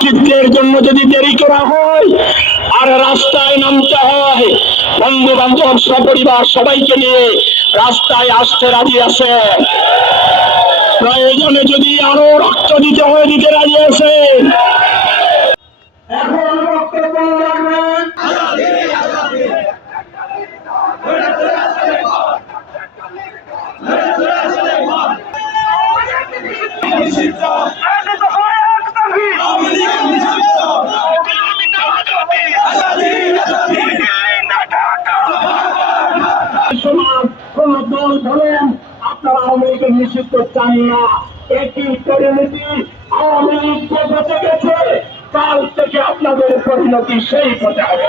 চিত্রের জন্য যদি দেরি করা হয় আর রাস্তায় নামতে হয় বন্ধু বান্ধব সপরিবার সবাইকে নিয়ে রাস্তায় আসতে রাজি আছে। প্রয়োজনে যদি আরও রক্ত দিতে হয় দিতে রাজি আছে। কোন দল বলেন আপনারা আওয়ামী লীগের নিষিদ্ধ চান না। একই পরিণতি আওয়ামী লীগ যে গেছে। কাল থেকে আপনাদের পরিণতি সেই পথে হবে।